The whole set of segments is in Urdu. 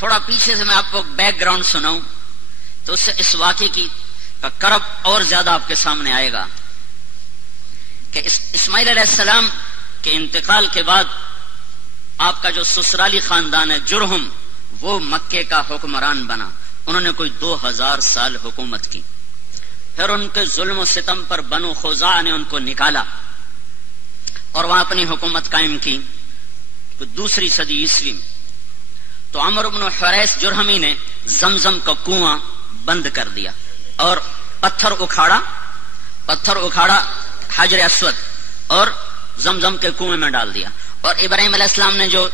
تھوڑا پیچھے سے میں آپ کو بیک گراؤنڈ سناؤں تو اس سے اس واقعے کی کرب اور زیادہ آپ کے سامنے آئے گا کہ اسماعیل علیہ السلام کے انتقال کے بعد آپ کا جو سسرالی خاندان ہے جرہم، وہ مکے کا حکمران بنا. انہوں نے کوئی 2000 سال حکومت کی. پھر ان کے ظلم و ستم پر بنو خزاعہ نے ان کو نکالا اور وہاں اپنی حکومت قائم کی. دوسری صدی عیسوی میں تو عمرو بن حریث جرہمی نے زمزم کا کنواں بند کر دیا اور پتھر اکھاڑا حجر اسود اور زمزم کے کنویں میں ڈال دیا. اور ابراہیم علیہ السلام نے جو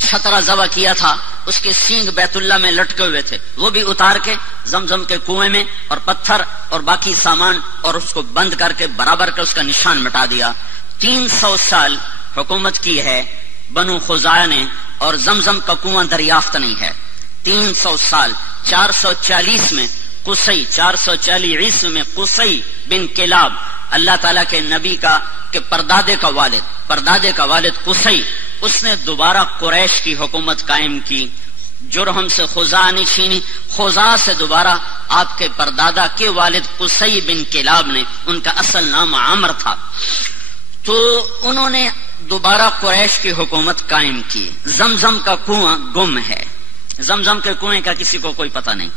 چھترا ذبح کیا تھا اس کے سینگ بیت اللہ میں لٹکے ہوئے تھے، وہ بھی اتار کے زمزم کے کنویں میں اور پتھر اور باقی سامان اور اس کو بند کر کے برابر کر اس کا نشان مٹا دیا. 300 سال حکومت کی ہے بنو خزاعہ نے اور زمزم کا کنواں دریافت نہیں ہے. 300 سال. 440 میں قصی 440 عیسوی میں قصی بن کلاب اللہ تعالیٰ کے نبی کے پردادے کا والد قصی، اس نے دوبارہ قریش کی حکومت قائم کی. جرہم سے خزاعہ نے چھینی، خزاعہ سے دوبارہ آپ کے پردادا کے والد قصی بن کلاب نے، ان کا اصل نام عمر تھا، تو انہوں نے دوبارہ قریش کی حکومت قائم کی. زمزم کا کنواں گم ہے، زمزم کے کنویں کا کسی کو کوئی پتہ نہیں.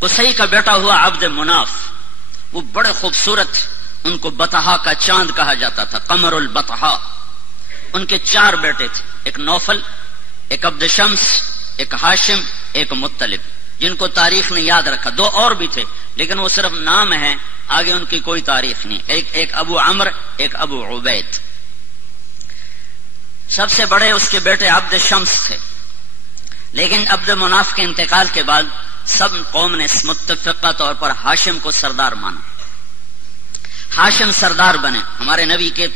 قصی کا بیٹا ہوا عبد مناف، وہ بڑے خوبصورت، ان کو بطحا کا چاند کہا جاتا تھا، قمر البطحا. ان کے 4 بیٹے تھے، ایک نوفل، ایک عبد شمس، ایک ہاشم، ایک مطلب، جن کو تاریخ نے یاد رکھا. 2 اور بھی تھے لیکن وہ صرف نام ہے، آگے ان کی کوئی تاریخ نہیں. ایک ابو عمر، ایک ابو عبید. سب سے بڑے اس کے بیٹے عبد شمس تھے، لیکن عبد مناف کے انتقال کے بعد سب قوم نے متفقہ طور پر ہاشم کو سردار مانا. ہاشم سردار بنے، ہمارے نبی کے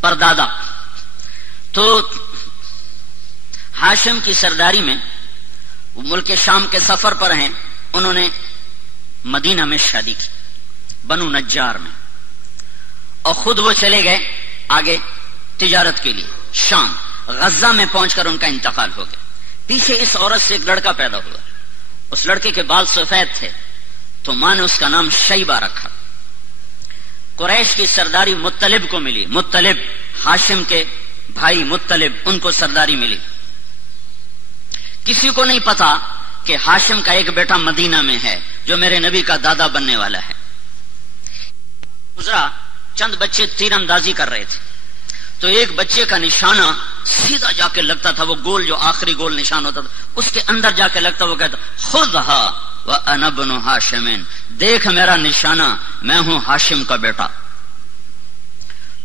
پردادا. تو ہاشم کی سرداری میں وہ ملک شام کے سفر پر ہیں. انہوں نے مدینہ میں شادی کی، بنو نجار میں، اور خود وہ چلے گئے آگے تجارت کے لیے شام. غزہ میں پہنچ کر ان کا انتقال ہو گیا. پیچھے اس عورت سے ایک لڑکا پیدا ہوا، اس لڑکے کے بال سفید تھے تو ماں نے اس کا نام شیبہ رکھا. قریش کی سرداری مطلب کو ملی، مطلب ہاشم کے بھائی مطلب، ان کو سرداری ملی. کسی کو نہیں پتا کہ ہاشم کا ایک بیٹا مدینہ میں ہے جو میرے نبی کا دادا بننے والا ہے. گزرا، چند بچے تیر اندازی کر رہے تھے تو ایک بچے کا نشانہ سیدھا جا کے لگتا تھا، وہ گول جو آخری گول نشان ہوتا تھا اس کے اندر جا کے لگتا. وہ کہتا خذھا وانا ابن ہاشم، دیکھ میرا نشانہ، میں ہوں ہاشم کا بیٹا.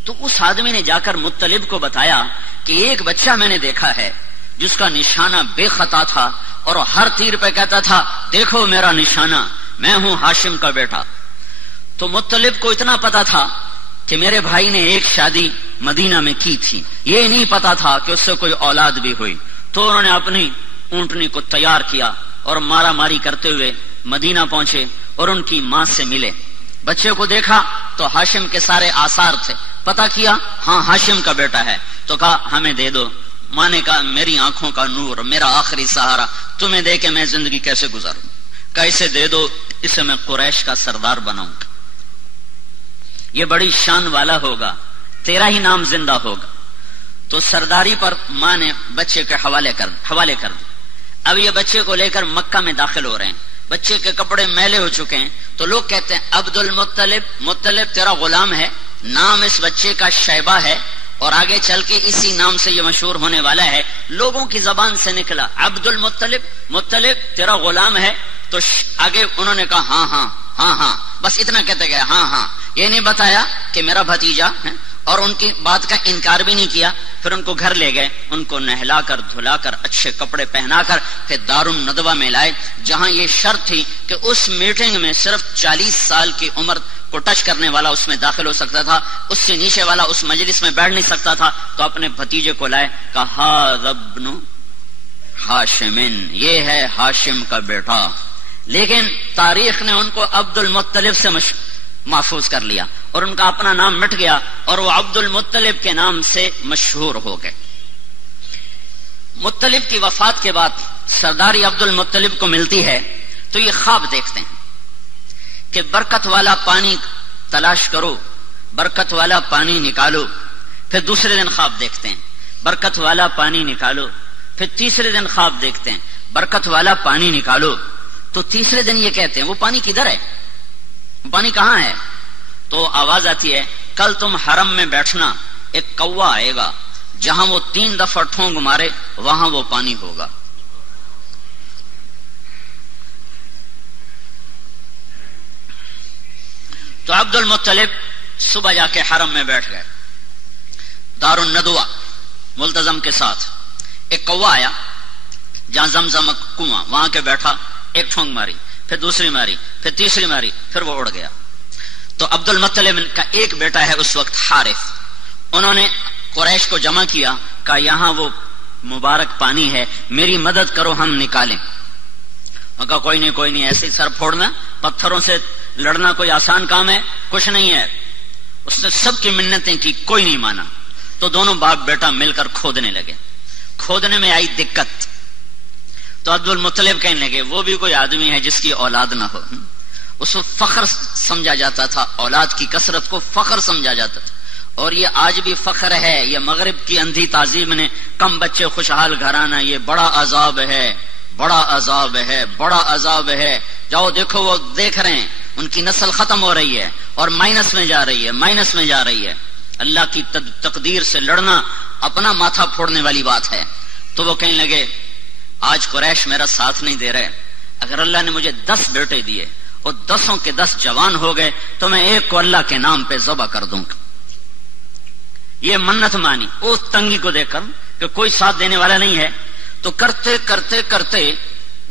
تو اس آدمی نے جا کر مطلب کو بتایا کہ ایک بچہ میں نے دیکھا ہے جس کا نشانہ بے خطا تھا اور ہر تیر پہ کہتا تھا دیکھو میرا نشانہ، میں ہوں ہاشم کا بیٹا. تو مطلب کو اتنا پتا تھا کہ میرے بھائی نے ایک شادی مدینہ میں کی تھی، یہ نہیں پتا تھا کہ اس سے کوئی اولاد بھی ہوئی. تو انہوں نے اپنی اونٹنی کو تیار کیا اور مارا ماری کرتے ہوئے مدینہ پہنچے اور ان کی ماں سے ملے. بچے کو دیکھا تو ہاشم کے سارے آثار تھے، پتا کیا ہاں ہاشم کا بیٹا ہے. تو کہا ہمیں دے دو. ماں نے کہا میری آنکھوں کا نور، میرا آخری سہارا، تمہیں دے کے میں زندگی کیسے گزاروں؟ کیسے دے دو، اسے میں قریش کا سردار بناؤں گا، یہ بڑی شان والا ہوگا، تیرا ہی نام زندہ ہوگا. تو سرداری پر ماں نے بچے کے حوالے کر دی. اب یہ بچے کو لے کر مکہ میں داخل ہو رہے ہیں. بچے کے کپڑے میلے ہو چکے ہیں تو لوگ کہتے ہیں عبد المطلب، مطلب تیرا غلام ہے، نام اس بچے کا شیبہ ہے اور آگے چل کے اسی نام سے یہ مشہور ہونے والا ہے. لوگوں کی زبان سے نکلا عبد المطلب، مطلب تیرا غلام ہے. تو آگے انہوں نے کہا ہاں ہاں ہاں ہاں، بس اتنا کہتے گئے ہاں ہاں، یہ نہیں بتایا کہ میرا بھتیجا ہے، اور ان کی بات کا انکار بھی نہیں کیا. پھر ان کو گھر لے گئے، ان کو نہلا کر دھلا کر اچھے کپڑے پہنا کر پھر دارالندوہ میں لائے، جہاں یہ شرط تھی کہ اس میٹنگ میں صرف 40 سال کی عمر کو ٹچ کرنے والا اس میں داخل ہو سکتا تھا، اس سے نیچے والا اس مجلس میں بیٹھ نہیں سکتا تھا. تو اپنے بھتیجے کو لائے، کہا ابن ہاشم، یہ ہے ہاشم کا بیٹا. لیکن تاریخ نے ان کو عبد المطلب سے محفوظ کر لیا اور ان کا اپنا نام مٹ گیا اور وہ عبد المطلب کے نام سے مشہور ہو گئے. مطلب کی وفات کے بعد سرداری عبد المطلب کو ملتی ہے تو یہ خواب دیکھتے ہیں کہ برکت والا پانی تلاش کرو، برکت والا پانی نکالو. پھر دوسرے دن خواب دیکھتے ہیں برکت والا پانی نکالو. پھر تیسرے دن خواب دیکھتے ہیں برکت والا پانی نکالو. تو تیسرے دن یہ کہتے ہیں وہ پانی کدھر ہے، وہ پانی کہاں ہے؟ تو آواز آتی ہے کل تم حرم میں بیٹھنا، ایک کوا آئے گا، جہاں وہ 3 دفعہ ٹھونگ مارے وہاں وہ پانی ہوگا. تو عبد المطلب صبح جا کے حرم میں بیٹھ گئے دار الندوہ ملتزم کے ساتھ. ایک کوا آیا جہاں زمزم کنواں، وہاں کے بیٹھا، ایک ٹھونگ ماری، پھر دوسری ماری، پھر تیسری ماری، پھر وہ اڑ گیا. تو عبد المطلب کا ایک بیٹا ہے اس وقت حارث، انہوں نے قریش کو جمع کیا، کہا یہاں وہ مبارک پانی ہے، میری مدد کرو ہم نکالیں. اور کہا کوئی نہیں ایسے سر پھوڑنا، پتھروں سے لڑنا کوئی آسان کام ہے؟ کچھ نہیں ہے. اس نے سب کی منتیں کی، کوئی نہیں مانا. تو دونوں باپ بیٹا مل کر کھودنے لگے. کھودنے میں آئی دقت، تو عبد المطلب کہنے لگے وہ بھی کوئی آدمی ہے جس کی اولاد نہ ہو. اس کو فخر سمجھا جاتا تھا، اولاد کی کثرت کو فخر سمجھا جاتا تھا. اور یہ آج بھی فخر ہے. یہ مغرب کی اندھی تہذیب نے کم بچے خوشحال گھرانہ، یہ بڑا عذاب ہے، بڑا عذاب ہے، بڑا عذاب ہے. جاؤ دیکھو، وہ دیکھ رہے ہیں ان کی نسل ختم ہو رہی ہے اور مائنس میں جا رہی ہے، مائنس میں جا رہی ہے. اللہ کی تقدیر سے لڑنا اپنا ماتھا پھوڑنے والی بات ہے. تو وہ کہنے لگے آج قریش میرا ساتھ نہیں دے رہے، اگر اللہ نے مجھے 10 بیٹے دیے اور 10 کے 10 جوان ہو گئے تو میں ایک کو اللہ کے نام پہ ذبح کر دوں گا. یہ منت مانی اس تنگی کو دیکھ کر کہ کوئی ساتھ دینے والا نہیں ہے. تو کرتے کرتے کرتے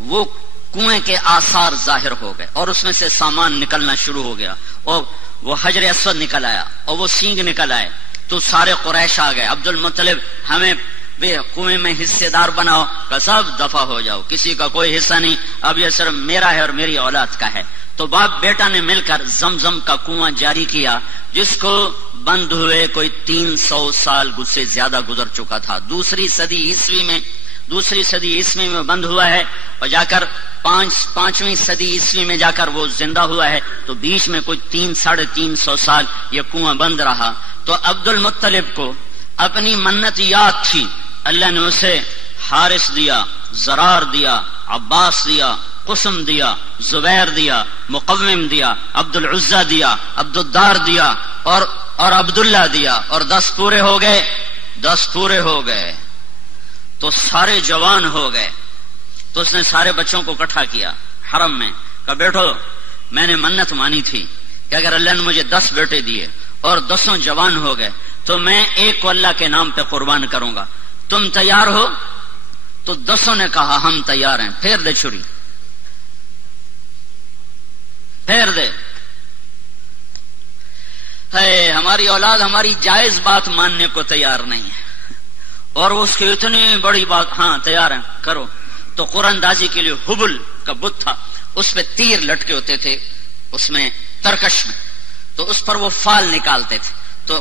وہ کنویں کے آثار ظاہر ہو گئے اور اس میں سے سامان نکلنا شروع ہو گیا، اور وہ حجر اسود نکل آیا اور وہ سینگ نکل آئے. تو سارے قریش آ گئے، عبد المطلب ہمیں کنویں میں حصے دار بناؤ. کہ سب دفع ہو جاؤ، کسی کا کوئی حصہ نہیں، اب یہ صرف میرا ہے اور میری اولاد کا ہے. تو باپ بیٹا نے مل کر زمزم کا کنواں جاری کیا، جس کو بند ہوئے کوئی 300 سال سے زیادہ گزر چکا تھا. دوسری صدی عیسوی میں بند ہوا ہے، اور جا کر 5ویں صدی عیسوی میں جا کر وہ زندہ ہوا ہے. تو بیچ میں کوئی 300-350 سال یہ کنواں بند رہا. تو عبد المطلب کو اپنی منت یاد تھی، اللہ نے اسے حارث دیا، زرار دیا، عباس دیا، قسم دیا، زبیر دیا، مقوم دیا، عبد العزہ دیا، عبد الدار دیا اور عبداللہ دیا، اور 10 پورے ہو گئے. 10 پورے ہو گئے تو سارے جوان ہو گئے. تو اس نے سارے بچوں کو اکٹھا کیا حرم میں، کہا بیٹھو میں نے منت مانی تھی کہ اگر اللہ نے مجھے 10 بیٹے دیے اور 10 جوان ہو گئے تو میں ایک کو اللہ کے نام پہ قربان کروں گا، تم تیار ہو؟ تو 10 نے کہا ہم تیار ہیں. پھیر دے چھری، پھیر دے. ہماری اولاد ہماری جائز بات ماننے کو تیار نہیں ہے، اور اس کی اتنی بڑی بات، ہاں تیار ہیں کرو. تو قرآن اندازی کے لیے حبل کا بت تھا، اس پہ تیر لٹکے ہوتے تھے، اس میں ترکش میں، تو اس پر وہ فال نکالتے تھے. تو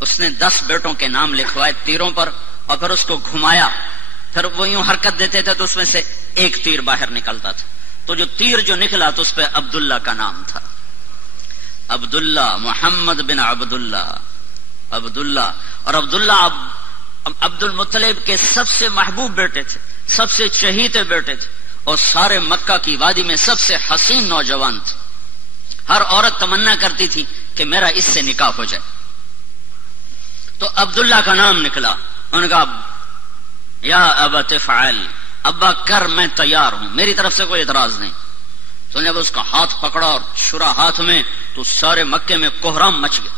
اس نے 10 بیٹوں کے نام لکھوائے تیروں پر، اور پھر اس کو گھمایا، پھر وہ یوں حرکت دیتے تھے تو اس میں سے ایک تیر باہر نکلتا تھا. تو جو تیر جو نکلا تو اس پہ عبداللہ کا نام تھا، عبداللہ، محمد بن عبداللہ، عبداللہ. اور عبداللہ عبد المطلب کے سب سے محبوب بیٹے تھے، سب سے چہیتے بیٹے تھے، اور سارے مکہ کی وادی میں سب سے حسین نوجوان تھے. ہر عورت تمنا کرتی تھی کہ میرا اس سے نکاح ہو جائے. تو عبداللہ کا نام نکلا. انہوں نے کہا یا ابت فعل، ابا کر، میں تیار ہوں، میری طرف سے کوئی اعتراض نہیں. تو نے اس کا ہاتھ پکڑا اور چھرا ہاتھ میں، تو سارے مکے میں کوہرام مچ گیا.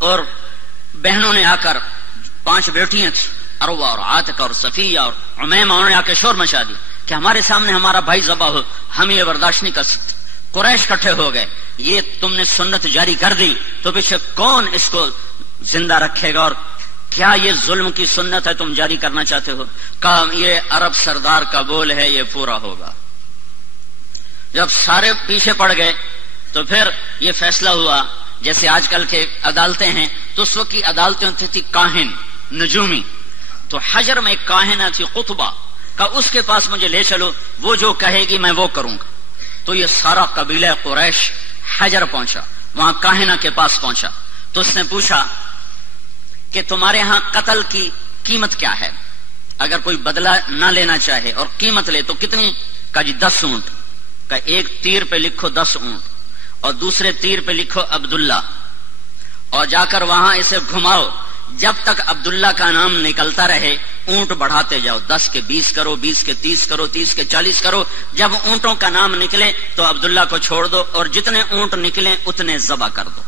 اور بہنوں نے آ کر، 5 بیٹیاں تھیں، عروہ اور عاتقہ اور صفیہ اور عمیمہ، انہوں نے آ کے شور مچا دیا کہ ہمارے سامنے ہمارا بھائی ذبح ہو، ہم یہ برداشت نہیں کر سکتے. قریش کٹھے ہو گئے، یہ تم نے سنت جاری کر دی تو پیچھے کون اس کو زندہ رکھے گا، اور کیا یہ ظلم کی سنت ہے تم جاری کرنا چاہتے ہو؟ کہا یہ عرب سردار کا بول ہے، یہ پورا ہوگا. جب سارے پیچھے پڑ گئے تو پھر یہ فیصلہ ہوا، جیسے آج کل کے عدالتیں ہیں تو اس وقت کی عدالتیں تھی کاہن، نجومی. تو حجر میں ایک کاہنہ تھی قطبہ کا، اس کے پاس مجھے لے چلو، وہ جو کہے گی میں وہ کروں گا۔ تو یہ سارا قبیلہ قریش حجر پہنچا، وہاں کاہنہ کے پاس پہنچا، تو اس نے پوچھا کہ تمہارے ہاں قتل کی قیمت کیا ہے؟ اگر کوئی بدلہ نہ لینا چاہے اور قیمت لے تو کتنی؟ کہا جی 10 اونٹ۔ کہ ایک تیر پہ لکھو 10 اونٹ اور دوسرے تیر پہ لکھو عبداللہ، اور جا کر وہاں اسے گھماؤ، جب تک عبداللہ کا نام نکلتا رہے اونٹ بڑھاتے جاؤ، 10 کے 20 کرو، 20 کے 30 کرو، 30 کے 40 کرو، جب اونٹوں کا نام نکلے تو عبداللہ کو چھوڑ دو اور جتنے اونٹ نکلیں اتنے ذبح کر دو۔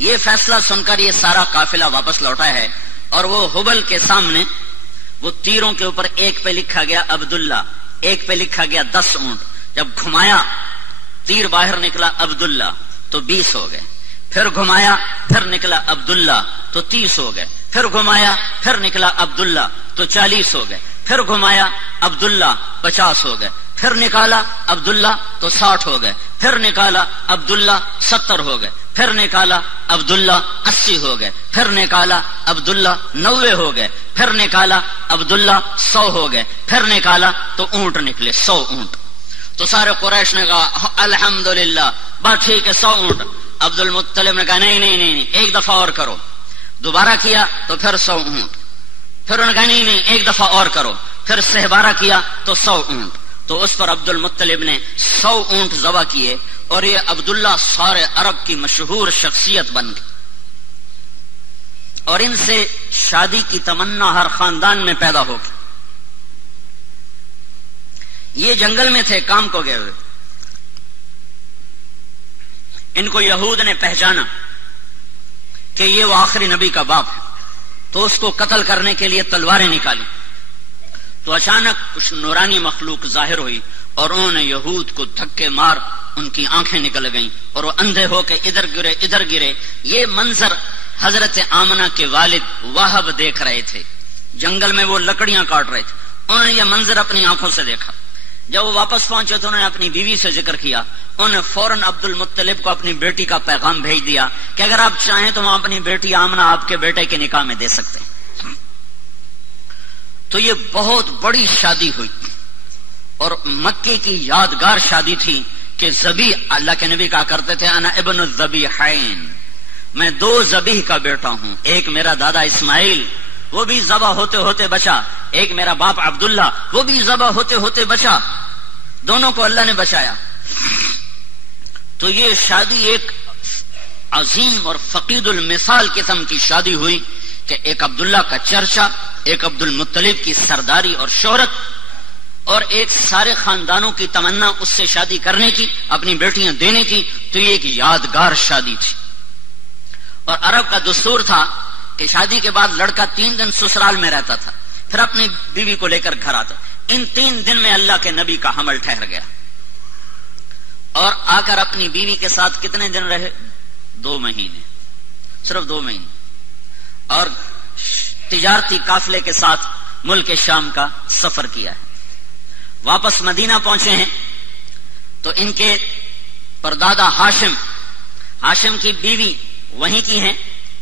یہ فیصلہ سن کر یہ سارا قافلہ واپس لوٹا ہے، اور وہ حبل کے سامنے وہ تیروں کے اوپر ایک پہ لکھا گیا عبداللہ، ایک پہ لکھا گیا 10 اونٹ، جب گھمایا تیر باہر نکلا عبداللہ تو 20 ہو گئے، پھر گھمایا پھر نکلا عبداللہ تو 30 ہو گئے، پھر گھمایا پھر نکلا عبداللہ تو 40 ہو گئے، پھر گھمایا عبداللہ 50 ہو گئے، پھر نکالا عبداللہ تو 60 ہو گئے، پھر نکالا عبداللہ 70 ہو گئے، پھر نکالا عبداللہ 80 ہو گئے، پھر نکالا عبداللہ 90 ہو گئے، پھر نکالا عبداللہ 100 ہو گئے، پھر نکالا تو اونٹ نکلے 100 اونٹ۔ تو سارے قریش نے کہا الحمدللہ، بات ٹھیک ہے 100 اونٹ۔ عبد المطلب نے کہا نہیں نہیں نہیں، ایک دفعہ اور کرو۔ دوبارہ کیا تو پھر 100 اونٹ، پھر انہوں نے کہا نہیں نہیں ایک دفعہ اور کرو، پھر 12 کیا تو 100 اونٹ۔ تو اس پر عبد المطلب نے 100 اونٹ ذبح کیے، اور یہ عبداللہ سارے عرب کی مشہور شخصیت بن گئی، اور ان سے شادی کی تمنا ہر خاندان میں پیدا ہوگی۔ یہ جنگل میں تھے کام کو گئے ہوئے، ان کو یہود نے پہچانا کہ یہ وہ آخری نبی کا باپ ہے، تو اس کو قتل کرنے کے لیے تلواریں نکالی، تو اچانک کچھ نورانی مخلوق ظاہر ہوئی اور انہوں نے یہود کو دھکے مار ان کی آنکھیں نکل گئیں اور وہ اندھے ہو کے ادھر گرے ادھر گرے۔ یہ منظر حضرت آمنہ کے والد وہب دیکھ رہے تھے، جنگل میں وہ لکڑیاں کاٹ رہے تھے، انہوں نے یہ منظر اپنی آنکھوں سے دیکھا۔ جب وہ واپس پہنچے تو انہوں نے اپنی بیوی سے ذکر کیا، انہوں نے فوراً عبد المطلب کو اپنی بیٹی کا پیغام بھیج دیا کہ اگر آپ چاہیں تو ہم اپنی بیٹی آمنہ آپ کے بیٹے کے نکاح میں دے سکتے ہیں۔ تو یہ بہت بڑی شادی ہوئی، اور مکے کی یادگار شادی تھی کہ ذبیح، اللہ کے نبی کہا کرتے تھے انا ابن الذبیحین، میں 2 ذبیح کا بیٹا ہوں، ایک میرا دادا اسماعیل وہ بھی ذبح ہوتے ہوتے بچا، ایک میرا باپ عبداللہ وہ بھی ذبح ہوتے ہوتے بچا، دونوں کو اللہ نے بچایا۔ تو یہ شادی ایک عظیم اور فقید المثال قسم کی شادی ہوئی کہ ایک عبداللہ کا چرچا، ایک عبد المطلب کی سرداری اور شہرت، اور ایک سارے خاندانوں کی تمنا اس سے شادی کرنے کی، اپنی بیٹیاں دینے کی۔ تو یہ ایک یادگار شادی تھی، اور عرب کا دستور تھا کہ شادی کے بعد لڑکا 3 دن سسرال میں رہتا تھا، پھر اپنی بیوی کو لے کر گھر آتا۔ ان 3 دن میں اللہ کے نبی کا حمل ٹھہر گیا، اور آ کر اپنی بیوی کے ساتھ کتنے دن رہے؟ 2 مہینے، صرف 2 مہینے، اور تجارتی قافلے کے ساتھ ملک شام کا سفر کیا ہے۔ واپس مدینہ پہنچے ہیں تو ان کے پردادا ہاشم کی بیوی وہیں کی ہیں،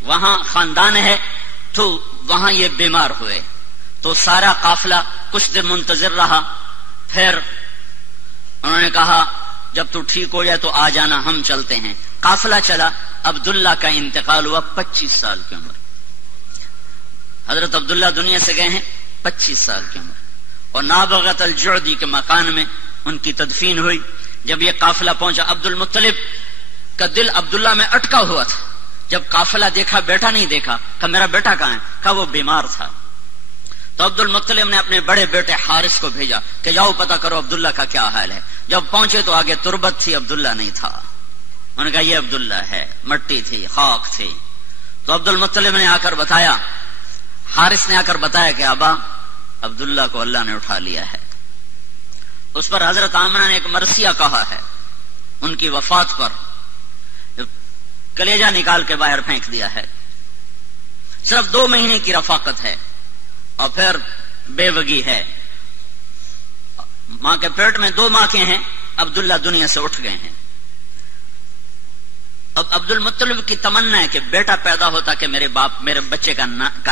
وہاں خاندان ہے، تو وہاں یہ بیمار ہوئے، تو سارا قافلہ کچھ دن منتظر رہا، پھر انہوں نے کہا جب تو ٹھیک ہو جائے تو آ جانا، ہم چلتے ہیں۔ قافلہ چلا، عبداللہ کا انتقال ہوا 25 سال کی عمر، حضرت عبداللہ دنیا سے گئے ہیں 25 سال کی عمر، اور نابغت الجعدی کے مکان میں ان کی تدفین ہوئی۔ جب یہ قافلہ پہنچا، عبد المطلب کا دل عبداللہ میں اٹکا ہوا تھا، جب قافلہ دیکھا بیٹا نہیں دیکھا، کہا میرا بیٹا کہاں ہے؟ کہا وہ بیمار تھا۔ تو عبد المطلب نے اپنے بڑے بیٹے حارث کو بھیجا کہ جاؤ پتہ کرو عبداللہ کا کیا حال ہے۔ جب پہنچے تو آگے تربت تھی، عبداللہ نہیں تھا۔ انہوں نے کہا یہ عبداللہ ہے، مٹی تھی، خاک تھی۔ تو عبد المطلب نے آ کر بتایا، حارث نے آ کر بتایا کہ ابا عبداللہ کو اللہ نے اٹھا لیا ہے۔ اس پر حضرت آمنہ نے ایک مرثیہ کہا ہے، ان کی وفات پر کلیجہ نکال کے باہر پھینک دیا ہے۔ صرف 2 مہینے کی رفاقت ہے، اور پھر بے وگی ہے، ماں کے پیٹ میں 2 ماں کے ہیں، عبداللہ دنیا سے اٹھ گئے ہیں۔ اب عبد المطلب کی تمنا ہے کہ بیٹا پیدا ہوتا کہ میرے بچے کا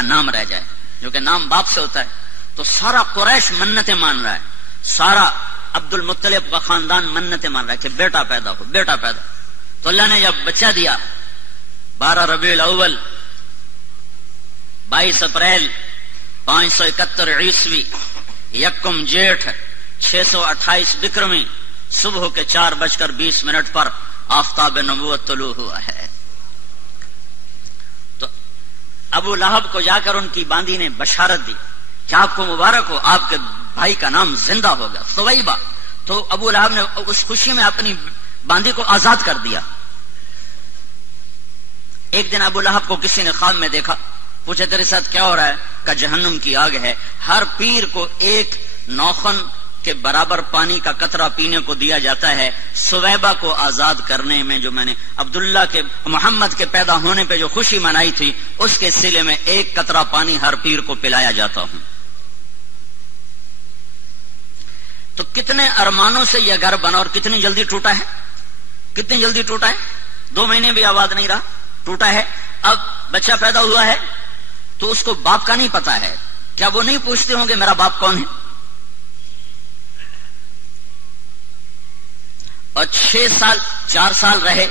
نام رہ جائے، جو کہ نام باپ سے ہوتا ہے. تو سارا قریش منتیں مان رہا ہے، سارا عبد المطلب کا خاندان منتیں مان رہا ہے کہ بیٹا پیدا ہو، بیٹا پیدا. تو اللہ نے جب بچہ دیا 12 ربیع الاول 22 اپریل 571 عیسوی، یکم جیٹھ 628 بکرمی، صبح کے 4:20 پر آفتاب نبوت طلوع ہوا ہے. تو ابو لہب کو جا کر ان کی باندی نے بشارت دی کہ آپ کو مبارک ہو، آپ کے بھائی کا نام زندہ ہوگا، ثویبہ. تو ابو لہب نے اس خوشی میں اپنی باندی کو آزاد کر دیا. ایک دن ابو لہب کو کسی نے خواب میں دیکھا، پوچھا تیرے ساتھ کیا ہو رہا ہے؟ کہ جہنم کی آگ ہے، ہر پیر کو ایک نوخن کے برابر پانی کا قطرہ پینے کو دیا جاتا ہے. ثویبہ کو آزاد کرنے میں جو میں نے عبداللہ کے محمد کے پیدا ہونے پہ جو خوشی منائی تھی، اس کے سلے میں ایک قطرہ پانی ہر پیر کو پلایا جاتا ہوں. تو کتنے ارمانوں سے یہ گھر بنا اور کتنی جلدی ٹوٹا ہے، کتنی جلدی ٹوٹا ہے. 2 مہینے بھی آباد نہیں رہا، ٹوٹا ہے. اب بچہ پیدا ہوا ہے تو اس کو باپ کا نہیں پتا ہے. کیا وہ نہیں پوچھتے ہوں کہ میرا باپ کون ہے؟ اور 4 سال رہے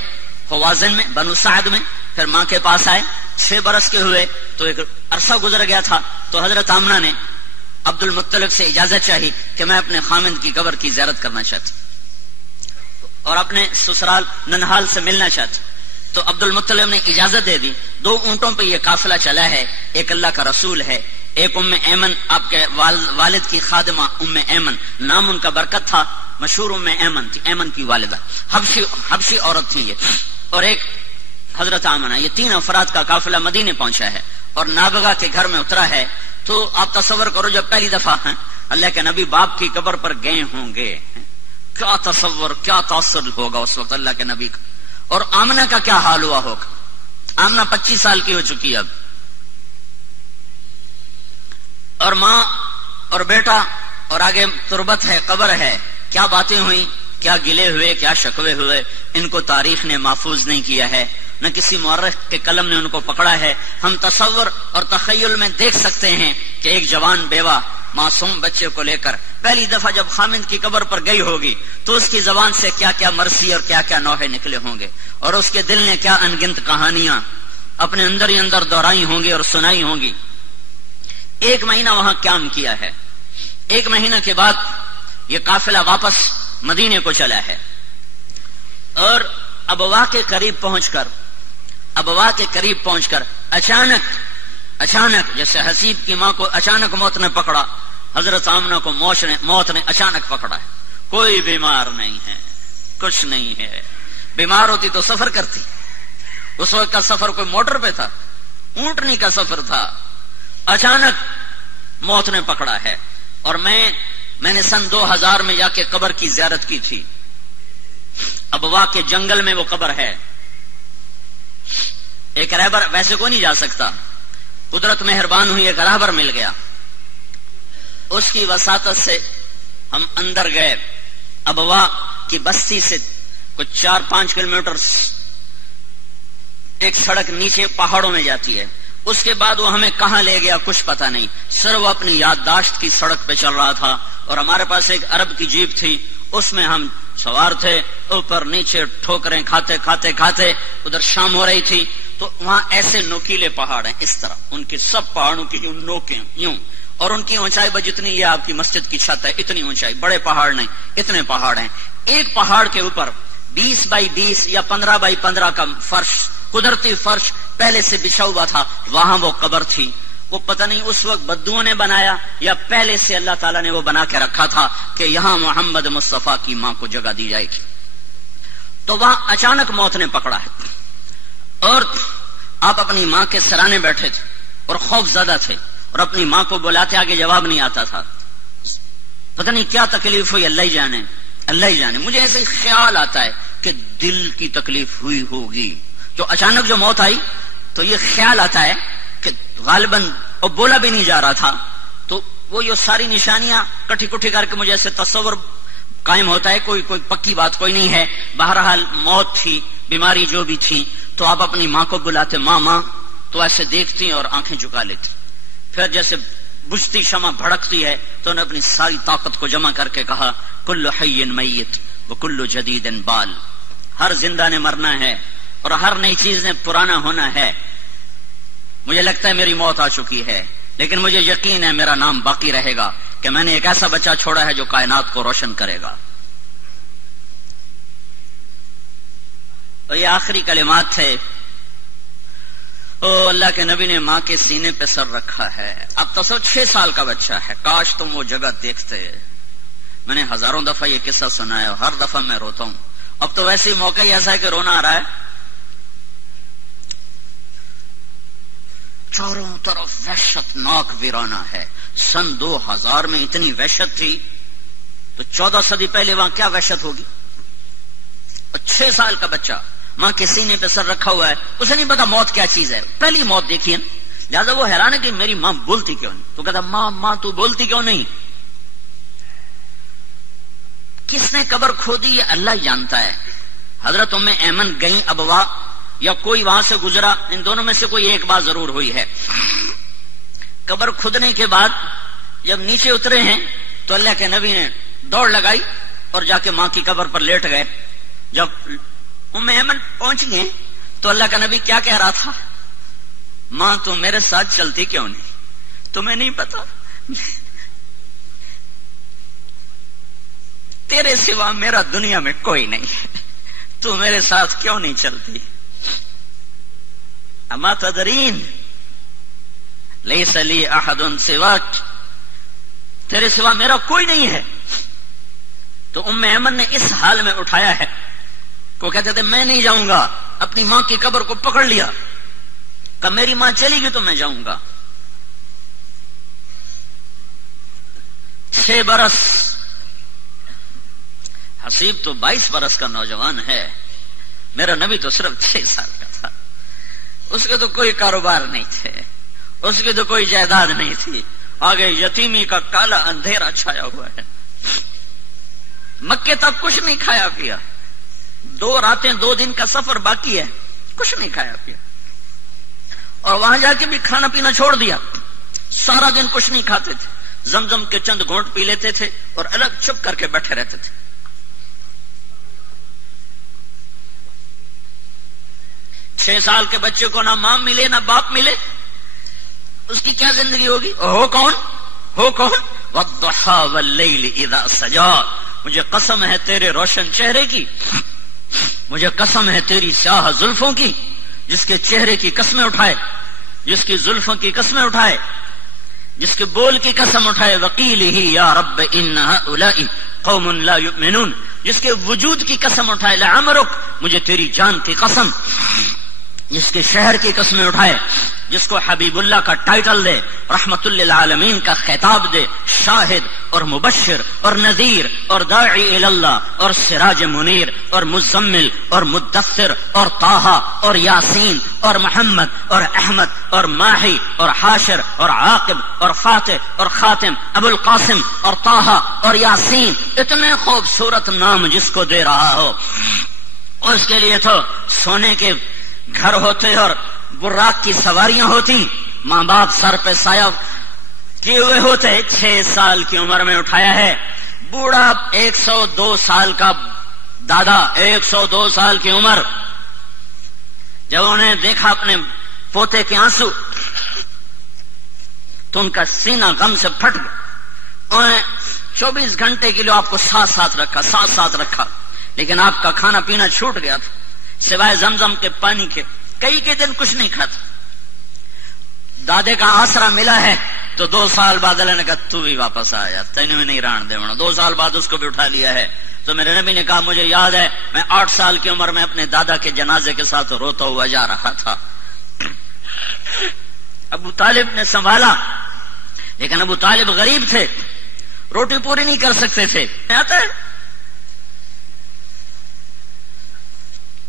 خوازن میں، بنو سعد میں، پھر ماں کے پاس آئے. 6 برس کے ہوئے تو ایک عرصہ گزر گیا تھا. تو حضرت آمنہ نے عبد المطلب سے اجازت چاہی کہ میں اپنے خامند کی قبر کی زیارت کرنا چاہتی اور اپنے سسرال ننہال سے ملنا چاہتی. تو عبد المطلب نے اجازت دے دی. 2 اونٹوں پہ یہ قافلہ چلا ہے، ایک اللہ کا رسول ہے، ایک ام ایمن آپ کے والد کی خادمہ ام ایمن، نام ان کا برکت تھا، مشہور ام ایمن تھی، ایمن کی والدہ، حبشی عورت تھی یہ، اور ایک حضرت آمنہ. یہ 3 افراد کا قافلہ مدینے پہنچا ہے اور نابغہ کے گھر میں اترا ہے. تو آپ تصور کرو جب پہلی دفعہ ہیں اللہ کے نبی باپ کی قبر پر گئے ہوں گے، کیا تصور، کیا تاثر ہوگا اس وقت اللہ کے نبی کا. اور آمنہ کا کیا حال ہوا ہوگا. آمنہ 25 سال کی ہو چکی اب، اور ماں اور بیٹا، اور آگے تربت ہے، قبر ہے. کیا باتیں ہوئی، کیا گلے ہوئے، کیا شکوے ہوئے، ان کو تاریخ نے محفوظ نہیں کیا ہے، نہ کسی مورخ کے قلم نے ان کو پکڑا ہے. ہم تصور اور تخیل میں دیکھ سکتے ہیں کہ ایک جوان بیوہ معصوم بچے کو لے کر پہلی دفعہ جب خامند کی قبر پر گئی ہوگی تو اس کی زبان سے کیا کیا مرثی اور کیا کیا نوحے نکلے ہوں گے، اور اس کے دل نے کیا انگنت کہانیاں اپنے اندر ہی اندر دہرائی ہوں گی اور سنائی ہوں گی. 1 مہینہ وہاں قیام کیا ہے. 1 مہینہ کے بعد یہ قافلہ واپس مدینے کو چلا ہے. اور ابوا کے قریب پہنچ کر اچانک جیسے حسیب کی ماں کو اچانک موت نے پکڑا، حضرت آمنہ کو موت نے اچانک پکڑا ہے. کوئی بیمار نہیں ہے، کچھ نہیں ہے. بیمار ہوتی تو سفر کرتی. اس وقت کا سفر کوئی موٹر پہ تھا، اونٹنی کا سفر تھا. اچانک موت نے پکڑا ہے. اور میں نے سن 2000 میں جا کے قبر کی زیارت کی تھی. ابوا کے جنگل میں وہ قبر ہے. ایک رہبر، ویسے کوئی نہیں جا سکتا، قدرت مہربان ہوئی، ایک رہبر مل گیا. اس کی وساطت سے ہم اندر گئے. ابوا کی بستی سے کچھ 4-5 کلومیٹر ایک سڑک نیچے پہاڑوں میں جاتی ہے. اس کے بعد وہ ہمیں کہاں لے گیا کچھ پتا نہیں. سر وہ اپنی یادداشت کی سڑک پہ چل رہا تھا اور ہمارے پاس ایک عرب کی جیپ تھی، اس میں ہم سوار تھے. اوپر نیچے ٹھوکریں کھاتے کھاتے کھاتے ادھر شام ہو رہی تھی. تو وہاں ایسے نوکیلے پہاڑ ہیں اس طرح، ان کی سب پہاڑوں کی یوں نوکیں یوں، اور ان کی اونچائی جتنی یہ آپ کی مسجد کی چھت ہے اتنی اونچائی. بڑے پہاڑ نہیں، اتنے پہاڑ ہیں. ایک پہاڑ کے اوپر 20 بائی 20 یا 15 بائی 15 کا فرش، قدرتی فرش پہلے سے بچھا ہوا تھا. وہاں وہ قبر تھی. وہ پتہ نہیں اس وقت بدوؤں نے بنایا یا پہلے سے اللہ تعالیٰ نے وہ بنا کے رکھا تھا کہ یہاں محمد مصطفیٰ کی ماں کو جگہ دی جائے گی. تو وہاں اچانک موت نے پکڑا ہے. اور آپ اپنی ماں کے سرانے بیٹھے تھے اور خوف زدہ تھے اور اپنی ماں کو بلاتے، آگے جواب نہیں آتا تھا. پتہ نہیں کیا تکلیف ہوئی، اللہ ہی جانے، اللہ ہی جانے. مجھے ایسے خیال آتا ہے کہ دل کی تکلیف ہوئی ہوگی. جو اچانک جو موت آئی تو یہ خیال آتا ہے کہ غالباً اور بولا بھی نہیں جا رہا تھا. تو وہ یہ ساری نشانیاں کٹھی کٹھی کر کے مجھے ایسے تصور قائم ہوتا ہے. کوئی پکی بات کوئی نہیں ہے. بہرحال موت تھی، بیماری جو بھی تھی تو آپ اپنی ماں کو بلاتے، ماں ماں، تو ایسے دیکھتی اور آنکھیں جھکا لیتی. پھر جیسے بجھتی شمع بھڑکتی ہے تو انہوں نے اپنی ساری طاقت کو جمع کر کے کہا کل حی میت وکل جدید بال، ہر زندہ نے مرنا ہے اور ہر نئی چیز نے پرانا ہونا ہے. مجھے لگتا ہے میری موت آ چکی ہے، لیکن مجھے یقین ہے میرا نام باقی رہے گا کہ میں نے ایک ایسا بچہ چھوڑا ہے جو کائنات کو روشن کرے گا. تو یہ آخری کلمات تھے. او اللہ کے نبی نے ماں کے سینے پہ سر رکھا ہے. اب تو 6 سال کا بچہ ہے. کاش تم وہ جگہ دیکھتے. میں نے ہزاروں دفعہ یہ قصہ سنا ہے اور ہر دفعہ میں روتا ہوں. اب تو ویسے ہی موقع ہی ایسا ہے کہ رونا آ رہا ہے. چاروں طرف وحشت ناک ویرانہ ہے. سن 2000 میں اتنی وحشت تھی تو 14 صدی پہلے وہاں کیا وحشت ہوگی. اور 6 سال کا بچہ ماں کے سینے پہ سر رکھا ہوا ہے. اسے نہیں پتا موت کیا چیز ہے، پہلی موت دیکھی ہے. لہٰذا وہ حیران ہے کہ میری ماں بولتی کیوں نہیں. تو کہتا ماں ماں تو بولتی کیوں نہیں. کس نے قبر کھودی یہ اللہ جانتا ہے. حضرت ام ایمن گئیں ابوا یا کوئی وہاں سے گزرا، ان دونوں میں سے کوئی ایک بات ضرور ہوئی ہے. قبر کھودنے کے بعد جب نیچے اترے ہیں تو اللہ کے نبی نے دوڑ لگائی اور جا کے ماں کی قبر پر لیٹ گئے. جب ام ایمن پہنچ گئے تو اللہ کا نبی کیا کہہ رہا تھا، ماں تم میرے ساتھ چلتی کیوں نہیں. تمہیں نہیں پتا تیرے سوا میرا دنیا میں کوئی نہیں ہے، تو میرے ساتھ کیوں نہیں چلتی. اما تدرین لیس لی احد سواک، تیرے سوا میرا کوئی نہیں ہے. تو ام ایمن نے اس حال میں اٹھایا ہے وہ کہتے تھے میں نہیں جاؤں گا. اپنی ماں کی قبر کو پکڑ لیا کہ میری ماں چلی گئی تو میں جاؤں گا. 6 برس، حسیب تو 22 برس کا نوجوان ہے. میرا نبی تو صرف 6 سال کا تھا. اس کے تو کوئی کاروبار نہیں تھے، اس کی تو کوئی جائیداد نہیں تھی. آگے یتیمی کا کالا اندھیرا چھایا ہوا ہے. مکے تک کچھ نہیں کھایا پیا. 2 راتیں 2 دن کا سفر باقی ہے، کچھ نہیں کھایا پیا. اور وہاں جا کے بھی کھانا پینا چھوڑ دیا. سارا دن کچھ نہیں کھاتے تھے. زمزم کے چند گھونٹ پی لیتے تھے اور الگ چپ کر کے بیٹھے رہتے تھے. 6 سال کے بچے کو نہ ماں ملے نہ باپ ملے، اس کی کیا زندگی ہوگی. ہو کون والضحى واللیل اذا سجا. مجھے قسم ہے تیرے روشن چہرے کی، مجھے قسم ہے تیری سیاہ زلفوں کی، جس کے چہرے کی قسمیں اٹھائے، جس کی زلفوں کی قسمیں اٹھائے، جس کے بول کی قسم اٹھائے. وقیلہ یا رب ان ہؤلاء قوم لا یؤمنون، جس کے وجود کی قسم اٹھائے. لعمرک، مجھے تیری جان کی قسم. جس کے شہر کی قسمیں اٹھائے، جس کو حبیب اللہ کا ٹائٹل دے، رحمت للعالمین کا خطاب دے، شاہد اور مبشر اور نذیر اور داعی الی اللہ اور سراج منیر اور مزمل اور مدثر اور طٰہٰ اور یاسین اور محمد اور احمد اور ماہی اور حاشر اور عاقب اور فاتح اور خاتم، ابو القاسم اور طٰہٰ اور یاسین. اتنے خوبصورت نام جس کو دے رہا ہو. اور اس کے لیے تو سونے کے گھر ہوتے اور براق کی سواریاں ہوتی. ماں باپ سر پہ سایہ کیے ہوئے ہوتے. 6 سال کی عمر میں اٹھایا ہے. بوڑھا 102 سال کا دادا، 102 سال کی عمر. جب انہیں دیکھا اپنے پوتے کے آنسو تو ان کا سینہ غم سے پھٹ گیا. انہوں نے 24 گھنٹے کے لیے آپ کو ساتھ رکھا، لیکن آپ کا کھانا پینا چھوٹ گیا تھا سوائے زمزم کے پانی کے. کئی دن کچھ نہیں کھاتا. دادے کا آسرا ملا ہے تو 2 سال بعد اللہ نے کہا تو بھی واپس آیا، تینوں میں نہیں ران دے. 2 سال بعد اس کو بھی اٹھا لیا ہے. تو میرے نبی نے کہا مجھے یاد ہے میں 8 سال کی عمر میں اپنے دادا کے جنازے کے ساتھ روتا ہوا جا رہا تھا. ابو طالب نے سنبھالا، لیکن ابو طالب غریب تھے، روٹی پوری نہیں کر سکتے تھے. آتا ہے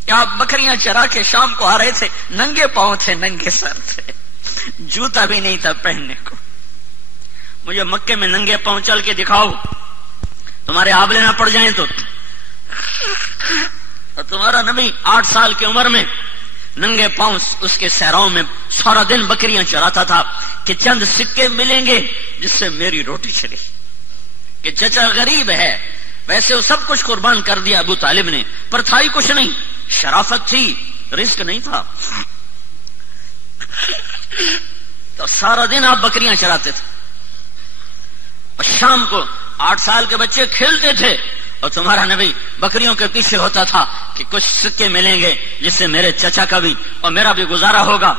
کیا بکریاں چرا کے شام کو آ رہے تھے، ننگے پاؤں تھے، ننگے سر تھے، جوتا بھی نہیں تھا پہننے کو. مجھے مکے میں ننگے پاؤں چل کے دکھاؤ، تمہارے آبلے نہ پڑ جائیں تو تمہارا نبی 8 سال کی عمر میں ننگے پاؤں اس کے صحراؤں میں سارا دن بکریاں چراتا تھا کہ چند سکے ملیں گے جس سے میری روٹی چلے، کہ چچا غریب ہے. ویسے وہ سب کچھ قربان کر دیا ابو طالب نے، پر تھا ہی کچھ نہیں، شرافت تھی، رزق نہیں تھا. تو سارا دن آپ بکریاں چراتے تھے اور شام کو 8 سال کے بچے کھیلتے تھے اور تمہارا نبی بکریوں کے پیچھے ہوتا تھا کہ کچھ سکے ملیں گے جس سے میرے چچا کا بھی اور میرا بھی گزارا ہوگا.